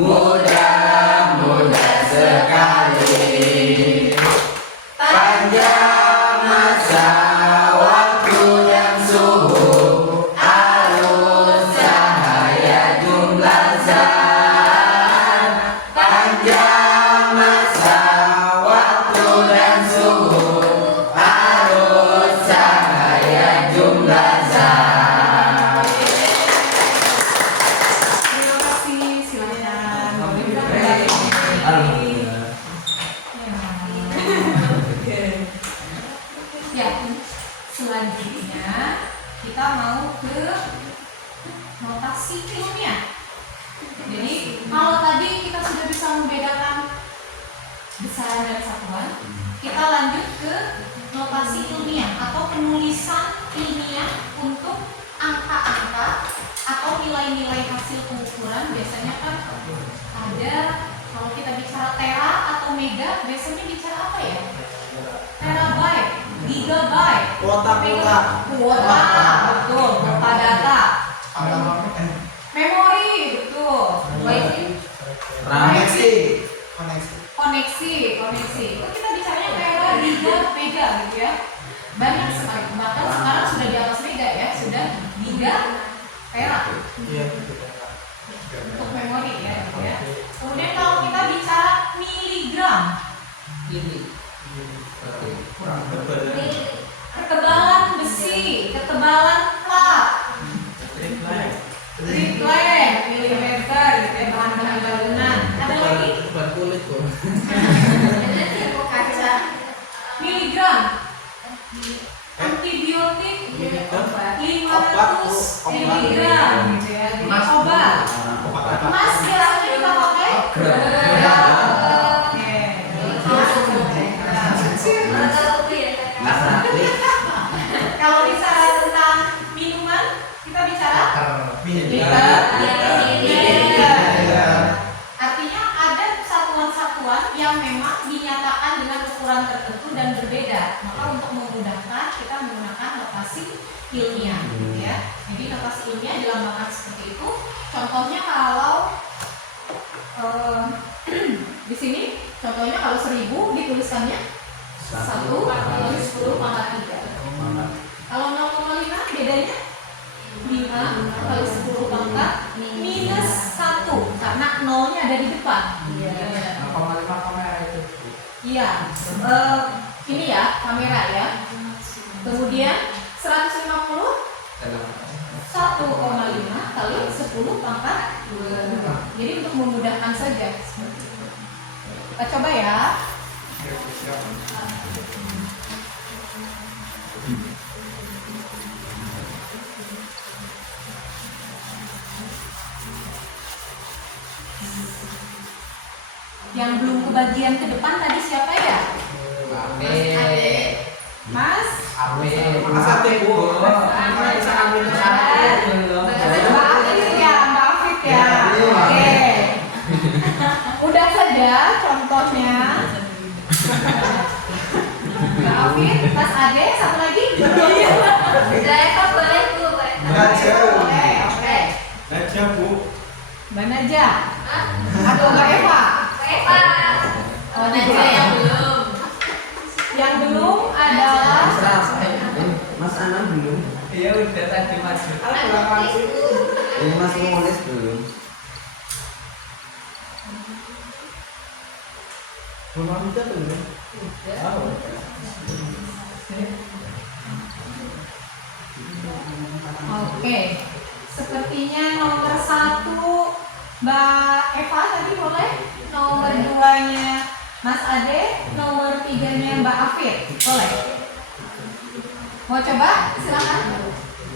Mudah, mudah sekali. Panjang masa waktu dan suhu, arus cahaya jumlah zat. Panjang masa waktu dan suhu, arus cahaya jumlah zat. Terima kasih, silakan. Ya, selanjutnya kita mau ke notasi ilmiah. Jadi kalau tadi kita sudah bisa membedakan besaran dan satuan, kita lanjut ke notasi ilmiah atau penulisan ilmiah untuk angka-angka atau nilai-nilai hasil pengukuran. Biasanya kan ada, kalau kita bicara tera atau mega, biasanya bicara apa ya? Terabyte, gigabyte, Kuota. betul, kuota data, memori, betul, koneksi, itu kita bicaranya tera, giga, mega gitu ya. Banyak sekali, bahkan sekarang sudah di atas mega ya, sudah giga, tera untuk memori ya, gitu ya. Kemudian kalau kita bicara miligram, ketebalan besi, ketebalan plat, triplek, milimeter, gitu ya, bahan-bahan bangunan. Ada lagi? Miligram, antibiotik, 500 miligram, gitu ya. Jadi obat. Emas biasanya kita pakai? Kalau bicara tentang minuman, kita bicara liter. Artinya ada satuan-satuan yang memang dinyatakan dengan ukuran tertentu dan berbeda. Maka untuk memudahkan kita menggunakan notasi ilmiah, ya. Jadi notasi ilmiah dilambangkan seperti itu. Contohnya kalau di sini, contohnya kalau 1000 dituliskannya 1 kali 10 pangkat 3. Kalau 0,5 bedanya 5 kali 10 pangkat minus 1 karena nolnya ada di depan. Iya, ini ya kamera ya. Kemudian 150 1,5 kali 10 pangkat 2. Jadi untuk memudahkan saja. Kita coba ya. Yang belum kebagian ke depan tadi siapa ya? Mas? Mbak Afif ya. Oke. Udah saja contohnya. Mbak Afif, Mas Ade, satu lagi. Boleh. Oke. Mbak Naja. Atau Mbak Eva? Oh, Naja yang belum. Yang belum adalah Mas Anam belum. Iya udah tadi masuk. Ini Mas nulis belum. Oke. Sepertinya nomor 1 Mbak Eva tadi boleh. Nomor 2-nya Mas Ade, nomor 3-nya Mbak Afif. Boleh. Mau coba? Silakan.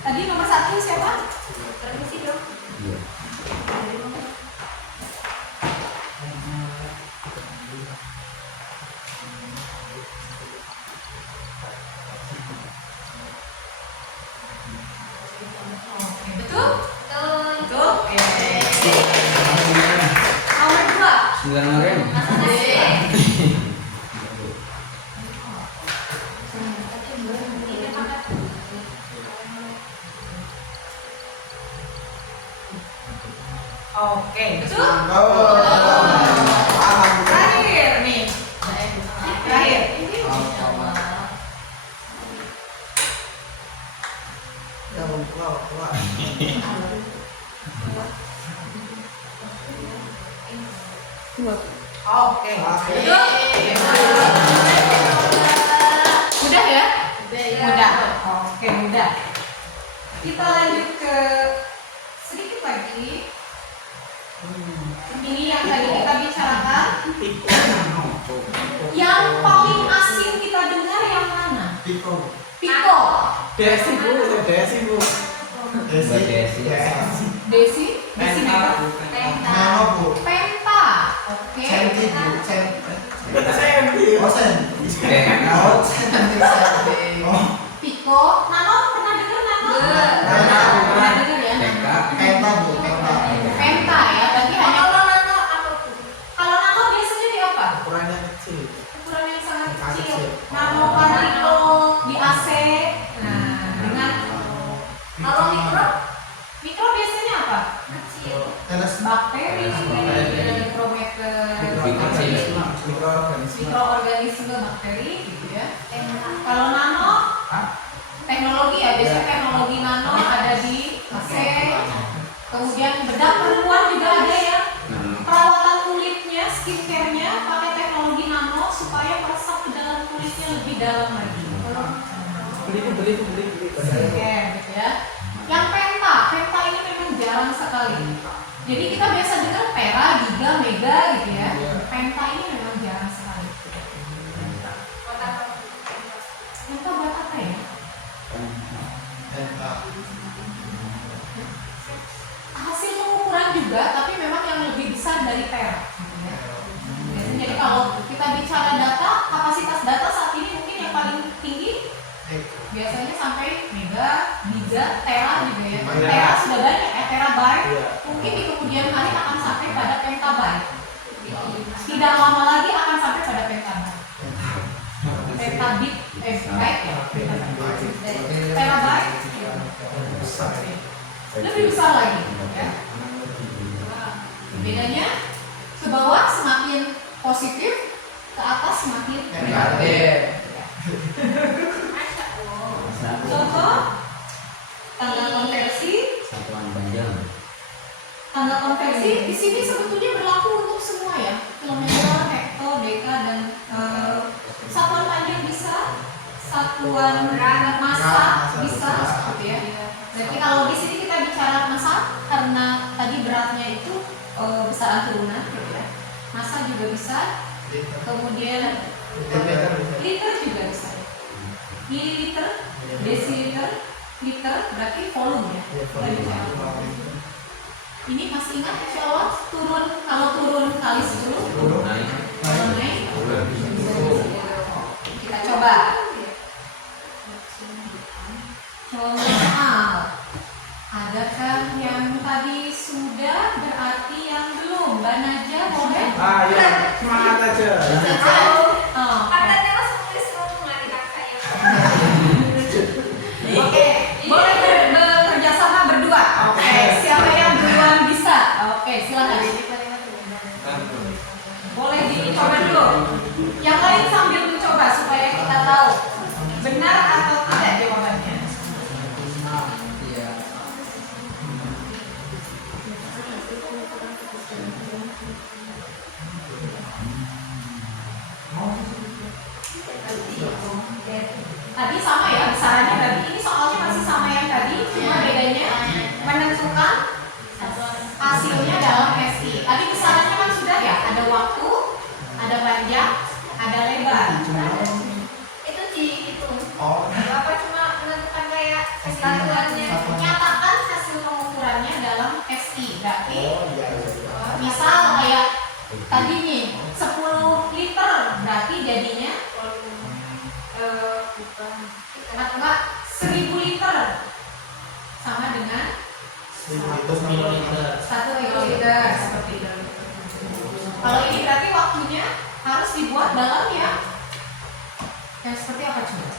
Tadi nomor 1 siapa? Permisi dong. Oke, betul? Betul. Oke. Nomor 2. 9 orang. Oke, betul? Oh. Paham. Terakhir nih. Terakhir. Ya, keluar. Oke. Oke. Betul? Mudah ya? Mudah. Oke, mudah. Kita lanjut ke sedikit lagi. Ini yang tadi kita bicarakan. Yang paling asing kita dengar yang mana? Piko. Piko. Desi bu. Buat Desi. Desi? Desi apa? Nano bu. Penta. Oke. Senti bu. Senti. Oh senti. Oh senti. Oh. Piko. Nano pernah dengar Nano? Pernah. Pernah dengar ya? Penta. Penta bu. Penta. Penta ya. Berarti hanya kalau Nano biasanya di apa? Ukurannya kecil. Ukuran yang sangat kecil. Kecil. Nano partikel di AC. Nah, dengan kalau mikro biasanya apa? Terus Bakteri, mikrometer, mikroorganisme bakteri gitu ya. Kalau nano teknologi ya, biasanya teknologi nano ada di AC. Kemudian bedak perempuan juga ada ya. Perawatan kulitnya, skincare-nya pakai teknologi nano supaya meresap ke dalam kulitnya lebih dalam lagi. beli. Skincare gitu ya. Yang penta ini memang jarang sekali. Jadi kita biasa dengar tera, giga, mega gitu ya. Penta ini memang jarang sekali. Penta buat apa ya? Penta. Hasil pengukuran juga, tapi memang yang lebih besar dari tera. Gitu ya. Jadi kalau kita bicara data, kapasitas data saat ini mungkin yang paling tinggi biasanya sampai mega, giga, tera juga ya. Tera sudah banyak ya, terabyte. Mungkin di kemudian hari akan sampai pada petabyte. Tidak lama lagi akan sampai pada petabyte. Petabit, byte ya. Terabyte lebih besar lagi. Ya. Bedanya ke bawah semakin positif, ke atas semakin negatif. Contoh tanggal konversi. Satuan panjang. Tanggal konversi di sini sebetulnya berlaku untuk semua ya, kilometer, hekto, deka dan satuan panjang bisa, satuan massa bisa, gitu ya. Jadi kalau di sini kita bicara massa karena tadi beratnya itu besaran turunan, gitu ya. Massa juga bisa, kemudian liter juga bisa, mililiter, desiliter, liter berarti volume ya. Kita bicara volume. Ini masih ingat insya Allah kalau turun kali 10 Naik. kalau naik kita coba adakah yang tadi sudah berarti yang belum? Mbak Najwa boleh? Ya, semangat aja. Oh, oke, boleh bekerja sama berdua. Oke, siapa yang duluan bisa? Oke, silakan. Boleh dicoba dulu. Yang lain sambil mencoba supaya kita tahu benar atau tidak jawabannya. Tadi sama ya besarannya, berarti ini soalnya masih sama yang tadi, cuma bedanya menentukan hasilnya dalam SI. Tadi besarannya kan sudah ya, ada waktu, ada panjang, ada lebar. Itu dihitung. Oh. Apa cuma menentukan kayak satuannya? Nyatakan hasil pengukurannya dalam SI. Berarti iya. misal kayak tadi nih 10 liter, berarti jadinya enggak 1000 liter sama dengan 1 kiloliter seperti itu. Kalau ini berarti waktunya harus dibuat dalam ya yang seperti apa coba?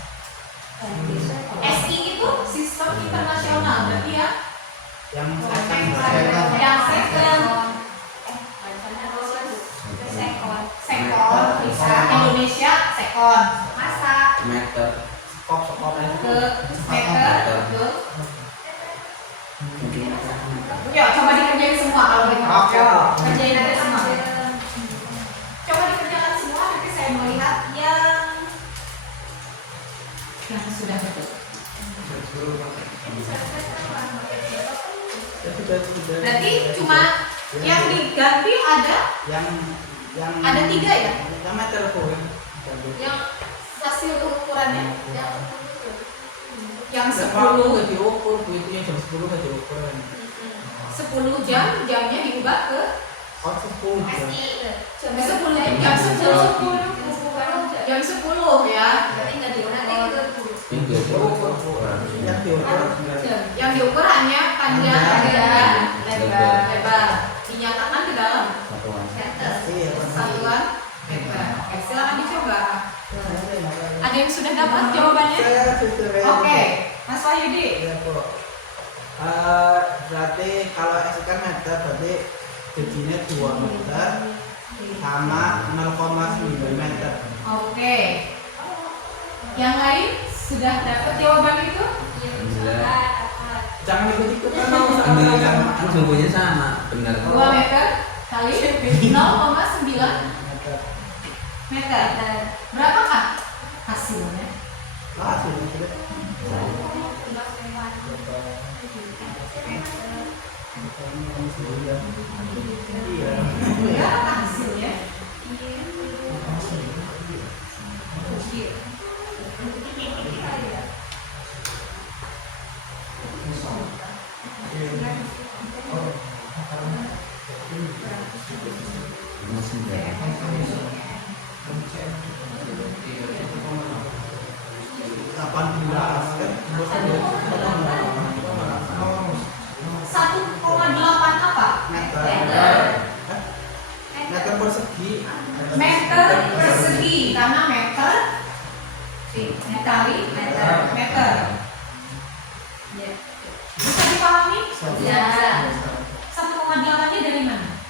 SI itu sistem internasional berarti ya Yang yang second, telepon. Masak. Meter. Sekop Ke meter. Betul. Yuk, coba dikerjain semua kalau gitu. Oke. Yuk, kerjain aja semua. Coba dikerjakan semua, nanti saya melihat yang sudah betul. Berarti cuma yang diganti ada yang ada 3 ya? yang meter pun Yang hasil ukurannya Yang yang 10 waktu diukur Bu, itu yang jam 10 gak diukur 10 jam, jamnya diubah ke oh 10 jam jam 10 jam 10 ya. Tapi nggak diukur nanti ke Ini dia diukur Bu, yang diukur Yang diukur hanya panjang dan lebar. Dinyatakan ke dalam satuan. iya satuan lebar. Oke, silakan dicoba. Ada yang sudah dapat jawabannya? saya sudah Oke, Mas Wahyudi. iya Bu. Berarti kalau X kan meter berarti gajinya 2 meter sama 0,9 meter. Oke. Yang lain sudah dapat jawaban itu? Jangan ikut-ikutan Ini kan sumbunya sama, benar. 2 meter kali 0,9 meter. Berapakah hasilnya? Berapa hasilnya? Masih enggak. 1,8 apa? Meter persegi. Meter persegi, karena meter kali meter. Bisa dipahami? Ya. 1,8-nya dari mana?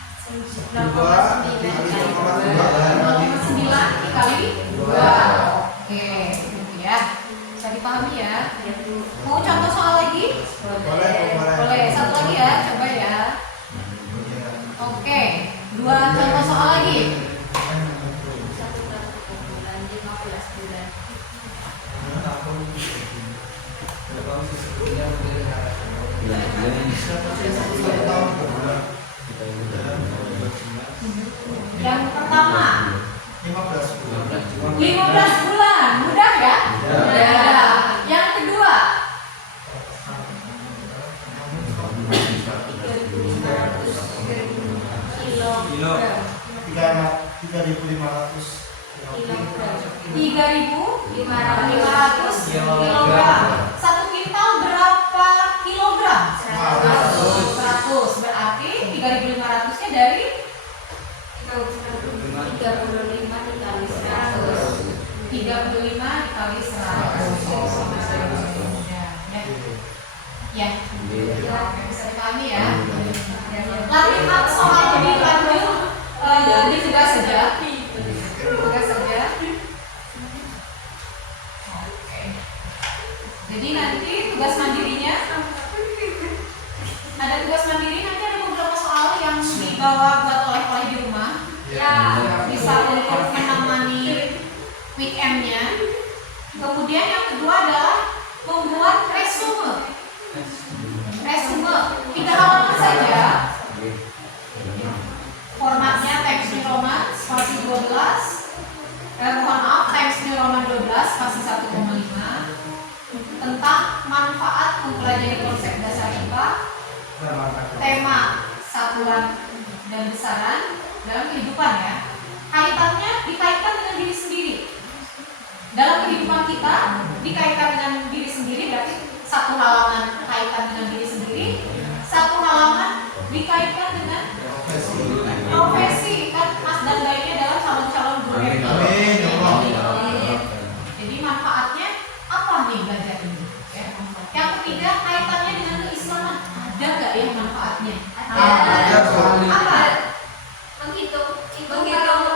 0,9 dikali 2. Oke, gitu ya. Bisa dipahami ya. Mau contoh soal lagi? Boleh. Satu lagi ya, coba ya. Oke, 2 contoh soal lagi. 15 bulan. Yang pertama 15 bulan, mudah ya? Ya. Yang kedua 3.500 kilogram. 1 kintal berapa kilogram? 100. Berarti 3.500-nya dari 35 dikali 100. Ya, bisa dipahami ya. Latihan soal lebih lanjut ditugas saja. Jadi nanti tugas mandirinya ada tugas mandiri, nanti ada beberapa soal yang dibawa buat oleh-oleh di rumah. Ya, bisa untuk menemani weekendnya. Kemudian yang kedua adalah membuat resume. 3 halaman saja. Formatnya Times New Roman spasi 12. Times New Roman 12 spasi 1,5. Tentang manfaat mempelajari konsep dasar IPA. Tema satuan dan besaran dalam kehidupan ya. Kaitannya dikaitkan dengan diri sendiri. Dalam kehidupan kita dikaitkan dengan diri sendiri, berarti 1 halaman kaitan dengan diri sendiri, 1 halaman dikaitkan dengan profesi. Kan Mas dan Mbaknya adalah calon-calon guru yang jadi manfaatnya apa nih belajar ini? Ya. Yang ketiga kaitannya dengan keislaman. Ada nggak ya manfaatnya? Ada. Apa? Menghitung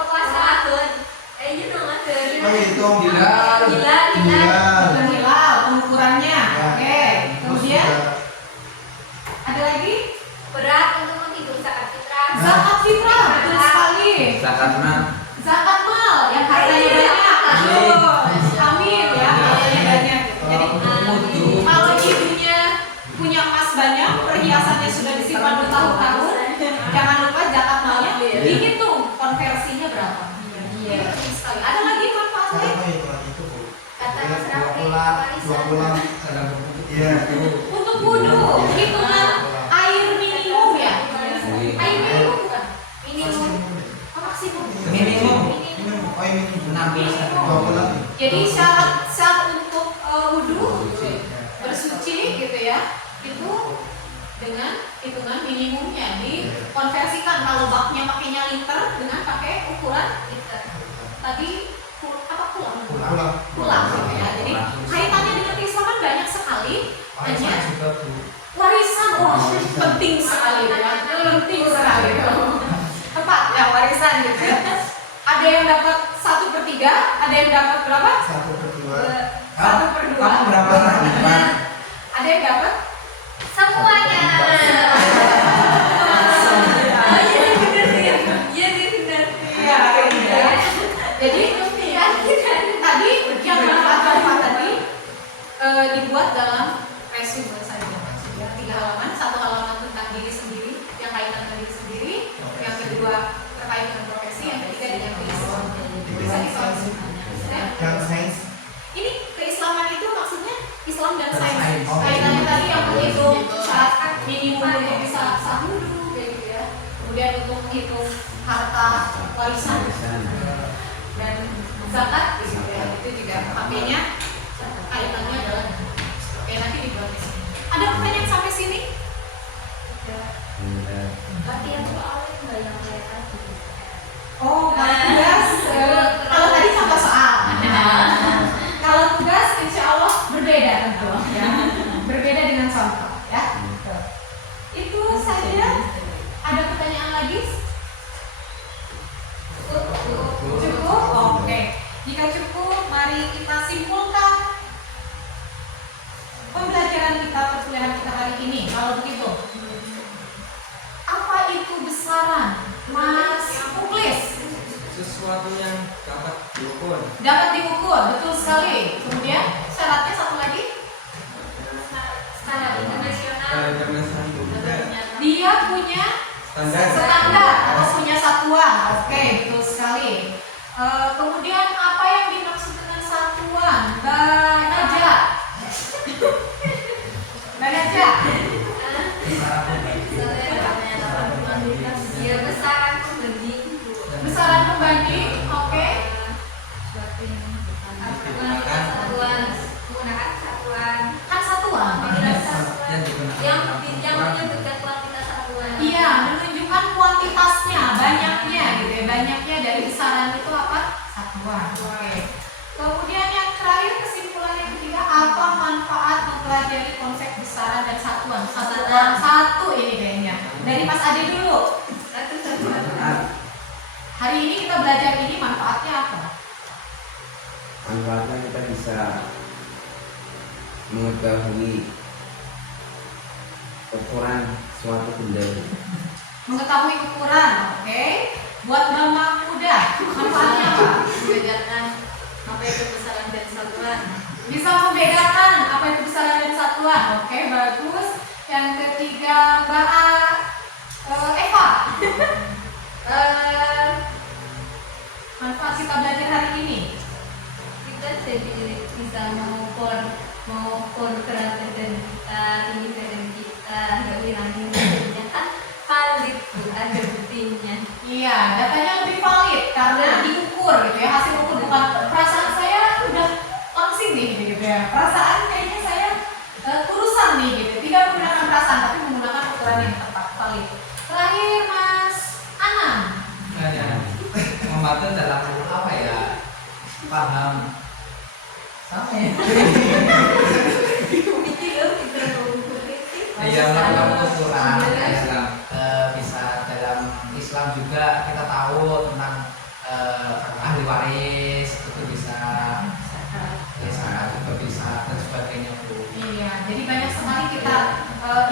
puasa. zakat fitrah, betul sekali. Zakat mal. Zakat mal yang harganya banyak. Amin ya, harganya banyak. Jadi kalau ibunya punya emas banyak, perhiasannya sudah disimpan bertahun-tahun, jangan lupa zakat malnya dihitung konversinya berapa. Iya. Sekali. Ada lagi manfaat lain? Sama itu lagi itu Bu. Kata Ya, Mas Rafi, 2 bulan. Iya. Untuk wudhu, hitungan air minimum ya. Air minimum bukan? minimum Oh, maksimum. Minimum. Oh ini 16. 2 bulan. Jadi syarat untuk wudhu bersuci gitu ya, itu dengan hitungan minimumnya dikonversikan. Kalau baknya pakainya liter dengan pakai ukuran liter. Tadi pulang gitu ya. Jadi kaitannya dengan keislaman banyak sekali. Hanya warisan, wah penting sekali ya, penting sekali. Tepat ya, warisan gitu ya. Ada yang dapat 1/3, ada yang dapat berapa? 1/2. 1/2. Kamu berapa? Ada yang dapat semuanya. iya. Jadi tadi yang manfaat tadi dibuat dalam resume saja. 3 halaman, 1 halaman tentang diri sendiri, yang kaitan dengan diri sendiri, yang kedua terkait dengan profesi, yang ketiga dengan keislaman. Bisa disolusi. Yang sains Ini keislaman itu maksudnya Islam dan sains. Sains. Kaitannya tadi yang menghitung syarat minimum untuk bisa sah wudhu, kayak gitu ya. Kemudian untuk menghitung harta warisan dan zakat, gitu ya. Itu juga HP-nya kaitannya adalah nanti dibuat di sini. Ada pertanyaan sampai sini? Latihan soalnya nggak yang kayak tadi. Oh, kalau tugas, kalau tadi contoh soal. Kalau tugas, insya Allah berbeda tentu, ya. Berbeda dengan contoh, ya. Itu saja. Ada pertanyaan lagi? Cukup? Oke. Jika cukup, mari kita simpulkan pembelajaran kita, perkuliahan kita hari ini. Kalau begitu, apa itu besaran, Mas Muklis? Sesuatu yang dapat diukur. Dapat diukur, betul sekali. Kemudian syaratnya satu lagi, Standar internasional. Internasional juga. dia punya standar atau punya satuan. Oke, betul sekali. Kemudian apa yang dimaksud dengan satuan? Mbak Najwa. Mbak Najwa. Dia besaran pembanding. Besaran pembanding, oke. Menggunakan satuan Kan satuan. Yang digunakan. yang menyebutkan kuantitas satuan. Iya, menunjukkan kuantitasnya, banyaknya gitu ya. Banyaknya dari besaran itu apa? Satuan. Oke. Kemudian yang terakhir, kesimpulan yang ketiga, apa manfaat mempelajari konsep besaran dan satuan? Satuan satu ini kayaknya. Dari Mas Ade dulu. Satu satuan. Hari ini kita belajar ini manfaatnya apa? Manfaatnya kita bisa mengetahui ukuran suatu benda. Mengetahui ukuran, oke. Buat mama muda, manfaatnya apa? Membedakan apa itu besaran dan satuan. Bisa membedakan apa itu besaran dan satuan. Oke, bagus. Yang ketiga, Mbak Eva. Manfaat kita belajar hari ini. Kita jadi bisa mengukur berat badan kita, tinggi badan kita, nggak hilangin badannya kan valid tuh, ada buktinya. Iya, datanya lebih valid karena diukur gitu ya. Hasil ukur bukan perasaan saya udah langsing nih gitu ya. Perasaan kayaknya saya kurusan nih gitu. Tidak menggunakan perasaan tapi menggunakan ukuran yang tepat, valid. Terakhir Mas Anam. Membantu dalam apa ya? Paham. Sama ya. Iya, melakukan ukuran Islam. Bisa dalam Islam juga kita tahu tentang ahli waris itu bisa juga bisa dan sebagainya Bu. Iya, jadi banyak sekali kita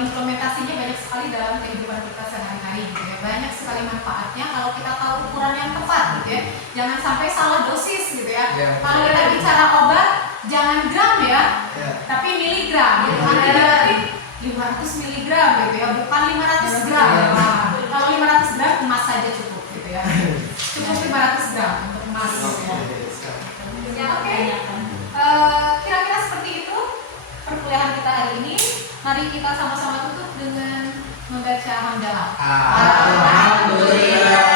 implementasinya banyak sekali dalam kehidupan kita sehari-hari. hari gitu ya. Banyak sekali manfaatnya kalau kita tahu ukuran yang tepat gitu ya. Jangan sampai salah dosis gitu ya. Iya. Kalau kita bicara obat, jangan gram ya, Ya. tapi miligram gitu. Antibiotik 500 miligram gitu ya, bukan 500 gram. Nah, kalau 500 gram emas saja cukup gitu ya. Cukup 500 gram untuk emas. Ya, oke. Kira-kira seperti itu perkuliahan kita hari ini. Mari kita sama-sama tutup dengan membaca hamdalah. Alhamdulillah.